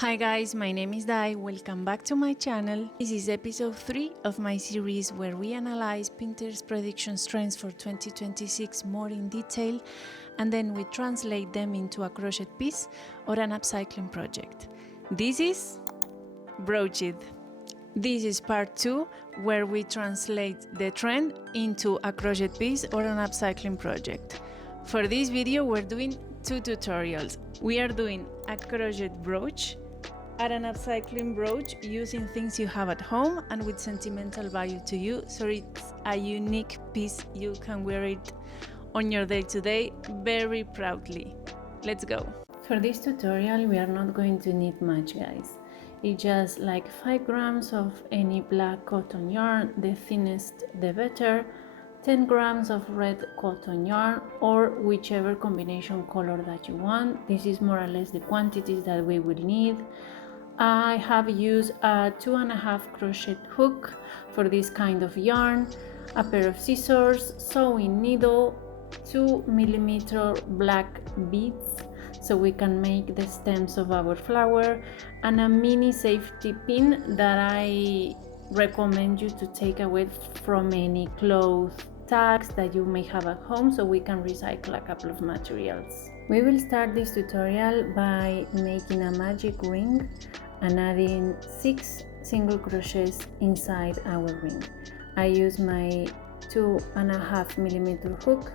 Hi guys, my name is Dai. Welcome back to my channel. This is episode 3 of my series where we analyze Pinterest prediction trends for 2026 more in detail, and then we translate them into a crochet piece or an upcycling project. This is Brooched. This is part 2 where we translate the trend into a crochet piece or an upcycling project. For this video we're doing two tutorials. We are doing a crochet brooch and an upcycling brooch using things you have at home and with sentimental value to you, so it's a unique piece. You can wear it on your day-to-day very proudly. Let's go. For this tutorial we are not going to need much, guys. It's just like 5 grams of any black cotton yarn, the thinnest the better, 10 grams of red cotton yarn, or whichever combination color that you want. This is more or less the quantities that we will need. I have used a 2.5 crochet hook for this kind of yarn, a pair of scissors, sewing needle, 2mm black beads so we can make the stems of our flower, and a mini safety pin that I recommend you to take away from any cloth tags that you may have at home, so we can recycle a couple of materials. We will start this tutorial by making a magic ring and adding 6 single crochets inside our ring. I use my 2.5mm hook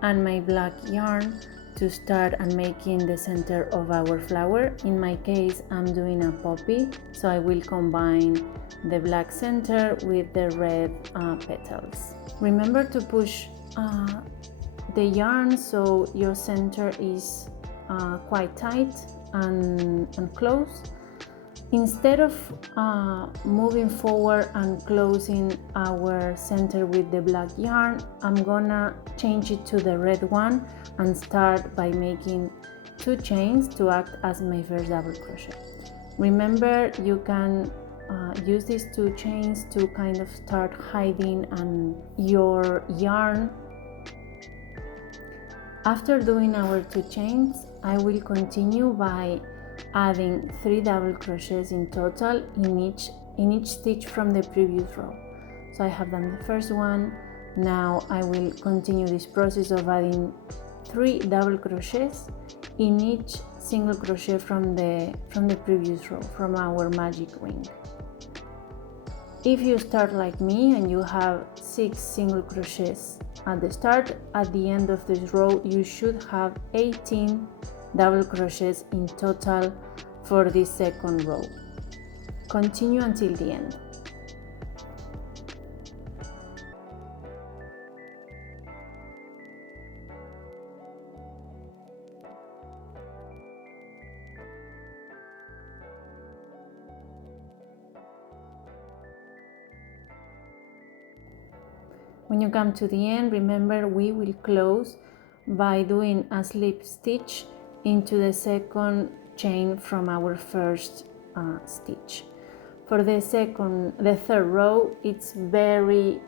and my black yarn to start and making the center of our flower. In my case I'm doing a poppy, so I will combine the black center with the red petals. Remember to push the yarn so your center is quite tight and close. Instead of moving forward and closing our center with the black yarn, I'm gonna change it to the red one and start by making 2 chains to act as my first double crochet. Remember, you can use these 2 chains to kind of start hiding your yarn. After doing our 2 chains, I will continue by adding 3 double crochets in total in each stitch from the previous row. So I have done the first one. Now I will continue this process of adding 3 double crochets in each single crochet from the previous row, from our magic ring. If you start like me and you have 6 single crochets at the start, at the end of this row you should have 18 double crochets in total for this second row. Continue until the end. When you come to the end, remember we will close by doing a slip stitch into the second chain from our first stitch. For the third row, it's very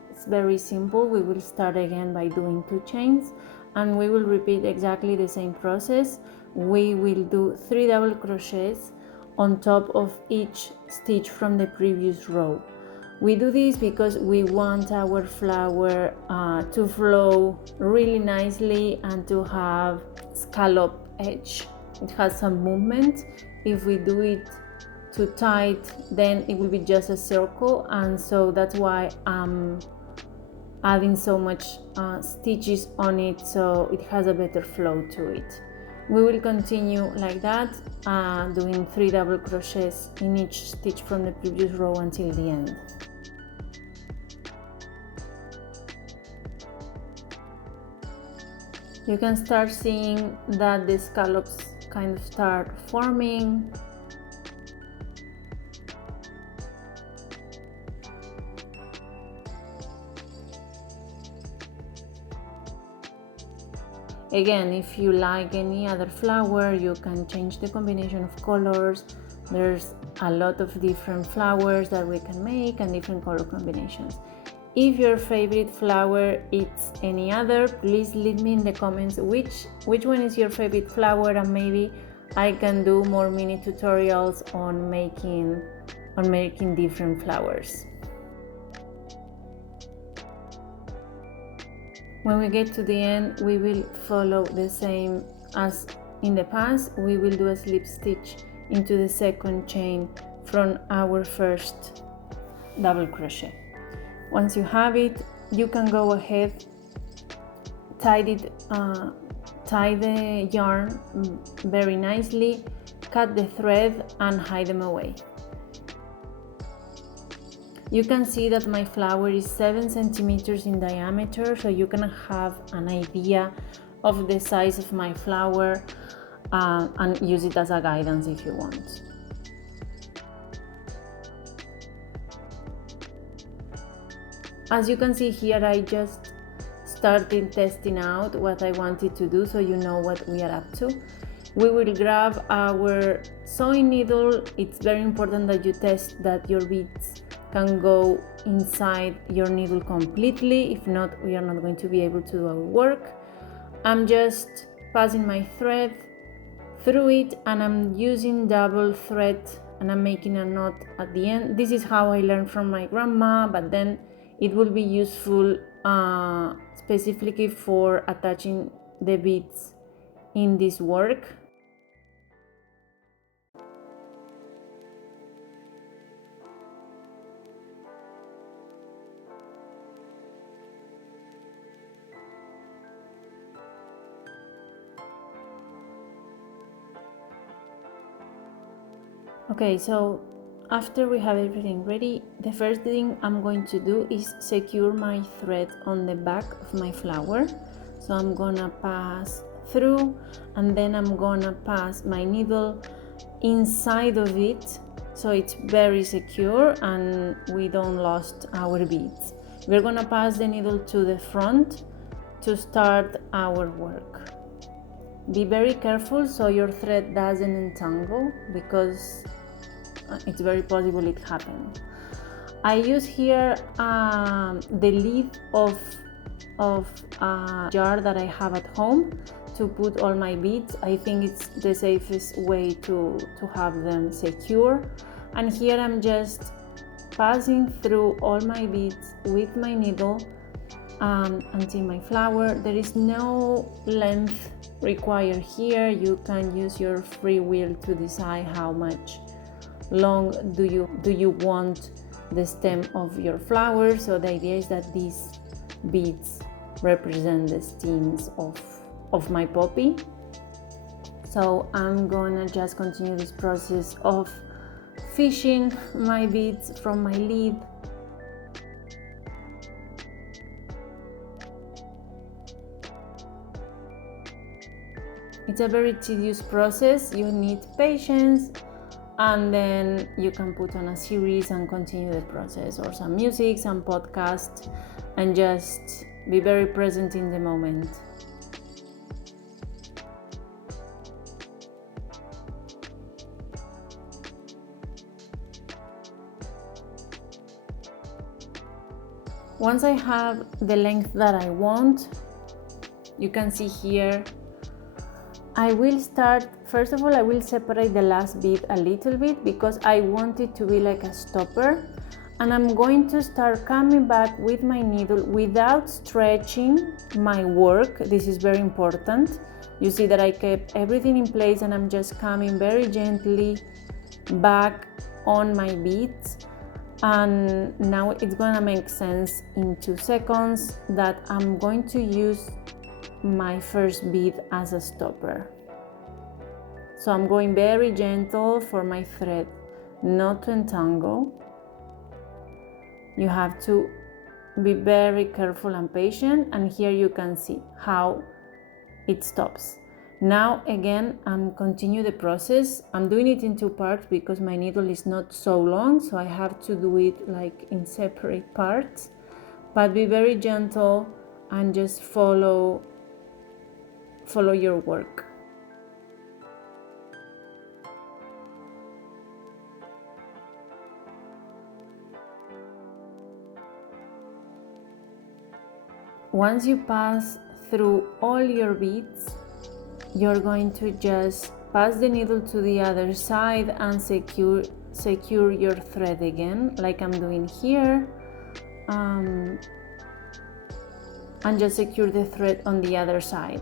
simple. We will start again by doing 2 chains and we will repeat exactly the same process. We will do 3 double crochets on top of each stitch from the previous row. We do this because we want our flower to flow really nicely and to have scallop edge. It has some movement. If we do it too tight, then it will be just a circle, and so that's why I'm adding so much stitches on it, so it has a better flow to it. We will continue like that, doing 3 double crochets in each stitch from the previous row until the end. You can start seeing that the scallops kind of start forming. Again, if you like any other flower, you can change the combination of colors. There's a lot of different flowers that we can make and different color combinations. If your favorite flower is any other, please leave me in the comments which one is your favorite flower, and maybe I can do more mini tutorials on making different flowers. When we get to the end, we will follow the same as in the past. We will do a slip stitch into the second chain from our first double crochet. Once you have it, you can go ahead, tie the yarn very nicely, cut the thread and hide them away. You can see that my flower is 7 centimeters in diameter, so you can have an idea of the size of my flower and use it as a guidance if you want. As you can see here, I just started testing out what I wanted to do, so you know what we are up to. We will grab our sewing needle. It's very important that you test that your beads can go inside your needle completely. If not, we are not going to be able to do our work. I'm just passing my thread through it and I'm using double thread and I'm making a knot at the end. This is how I learned from my grandma, but then it will be useful specifically for attaching the beads in this work. Okay, so after we have everything ready, the first thing I'm going to do is secure my thread on the back of my flower. So I'm gonna pass through and then I'm gonna pass my needle inside of it so it's very secure and we don't lost our beads. We're gonna pass the needle to the front to start our work. Be very careful so your thread doesn't entangle, because it's very possible it happened. I use here the lid of a jar that I have at home to put all my beads. I think it's the safest way to have them secure. And here I'm just passing through all my beads with my needle until my flower. There is no length required here. You can use your free will to decide how much long do you want the stem of your flower. So the idea is that these beads represent the stems of my poppy. So I'm gonna just continue this process of fishing my beads from my lid. It's a very tedious process. You need patience, and then you can put on a series and continue the process, or some music, some podcast, and just be very present in the moment. Once I have the length that I want, you can see here, I will start, first of all, I will separate the last bead a little bit because I want it to be like a stopper. And I'm going to start coming back with my needle without stretching my work. This is very important. You see that I kept everything in place and I'm just coming very gently back on my beads. And now it's gonna make sense in 2 seconds that I'm going to use my first bead as a stopper. So I'm going very gentle for my thread not to entangle. You have to be very careful and patient, and here you can see how it stops. Now again, I'm continue the process. I'm doing it in 2 parts because my needle is not so long, so I have to do it like in separate parts. But be very gentle and just follow your work. Once you pass through all your beads, you're going to just pass the needle to the other side and secure your thread again, like I'm doing here, and just secure the thread on the other side.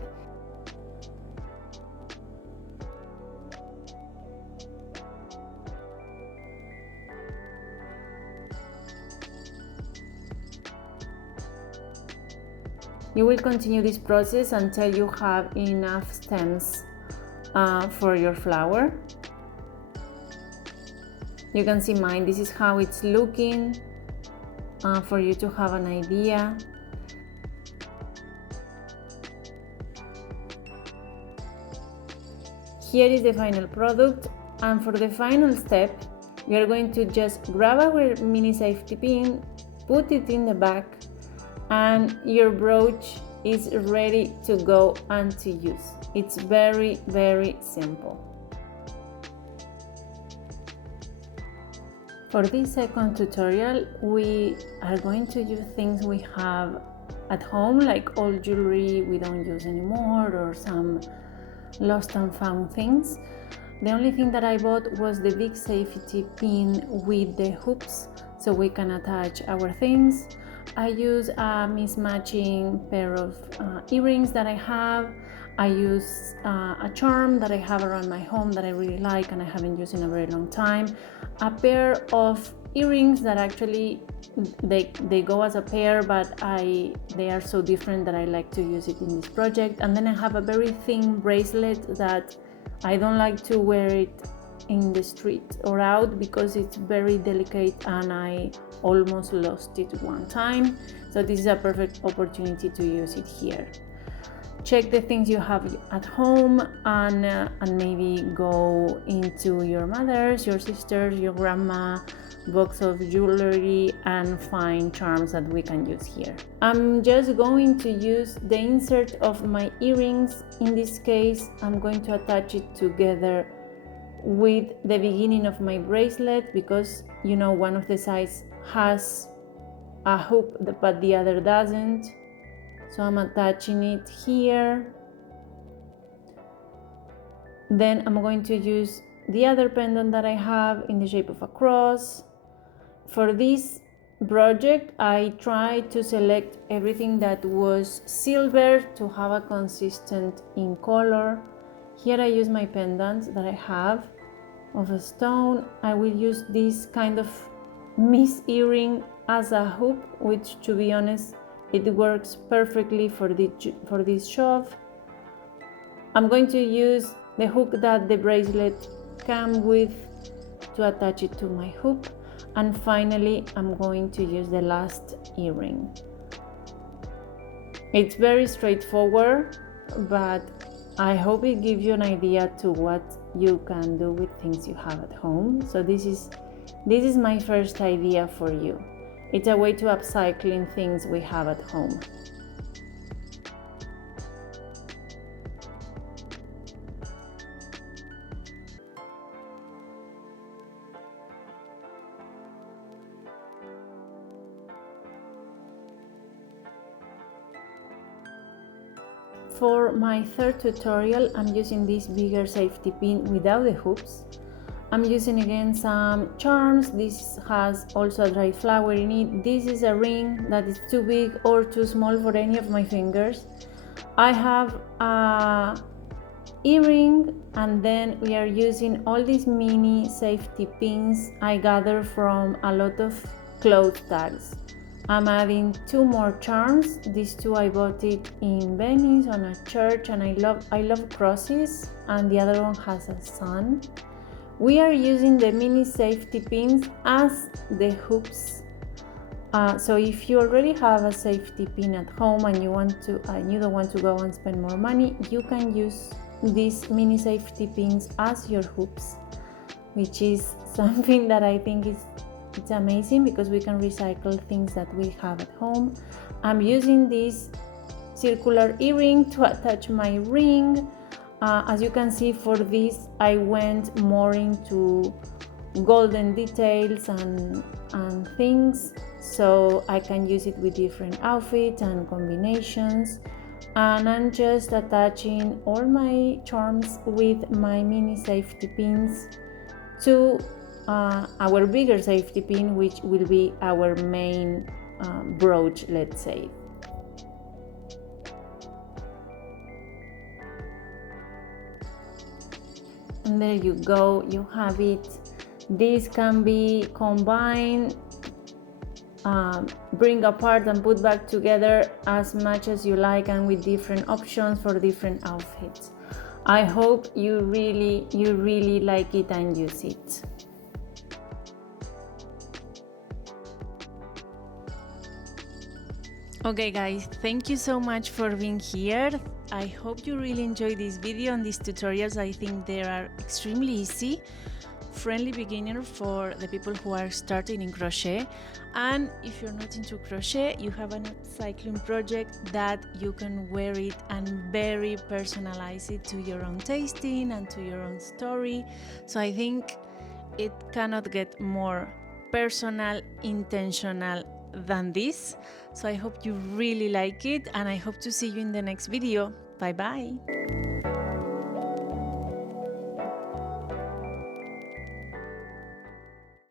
You will continue this process until you have enough stems for your flower. You can see mine, this is how it's looking, for you to have an idea. Here is the final product, and for the final step, we are going to just grab our mini safety pin, put it in the back, and your brooch is ready to go and to use. It's very, very simple. For this second tutorial, we are going to use things we have at home, like old jewelry we don't use anymore, or some lost and found things. The only thing that I bought was the big safety pin with the hoops, so we can attach our things. I use a mismatching pair of earrings that I have. I use a charm that I have around my home that I really like and I haven't used in a very long time. A pair of earrings that actually they go as a pair, but they are so different that I like to use it in this project. And then I have a very thin bracelet that I don't like to wear it in the street or out because it's very delicate and I almost lost it one time. So this is a perfect opportunity to use it here. Check the things you have at home and maybe go into your mother's, your sister's, your grandma box of jewelry and find charms that we can use here. I'm just going to use the insert of my earrings. In this case, I'm going to attach it together with the beginning of my bracelet because you know one of the sides has a hoop but the other doesn't. So I'm attaching it here. Then I'm going to use the other pendant that I have in the shape of a cross. For this project, I tried to select everything that was silver to have a consistent in color. Here I use my pendants that I have of a stone. I will use this kind of Miss earring as a hoop, which to be honest, it works perfectly for this shove. I'm going to use the hook that the bracelet came with to attach it to my hoop. And finally, I'm going to use the last earring. It's very straightforward, but I hope it gives you an idea to what you can do with things you have at home. So this is my first idea for you. It's a way to upcycling things we have at home. For my third tutorial, I'm using this bigger safety pin without the hoops. I'm using again some charms. This has also a dry flower in it. This is a ring that is too big or too small for any of my fingers. I have a earring, and then we are using all these mini safety pins I gather from a lot of cloth tags. I'm adding 2 more charms. These 2 I bought it in Venice on a church, and I love crosses, and the other one has a sun. We are using the mini safety pins as the hoops. So if you already have a safety pin at home and you don't want to go and spend more money, you can use these mini safety pins as your hoops, which is something that I think it's amazing because we can recycle things that we have at home. I'm using this circular earring to attach my ring. As you can see, for this I went more into golden details and things, so I can use it with different outfits and combinations. and I'm just attaching all my charms with my mini safety pins to our bigger safety pin, which will be our main brooch, let's say. And there you go, you have it. This can be combined, bring apart and put back together as much as you like, and with different options for different outfits. I hope you really like it and use it. Okay guys, thank you so much for being here. I hope you really enjoyed this video and these tutorials. I think they are extremely easy, friendly beginner for the people who are starting in crochet. And if you're not into crochet, you have an upcycling project that you can wear it and very personalize it to your own tasting and to your own story. So I think it cannot get more personal, intentional than this. So I hope you really like it, and I hope to see you in the next video. Bye bye.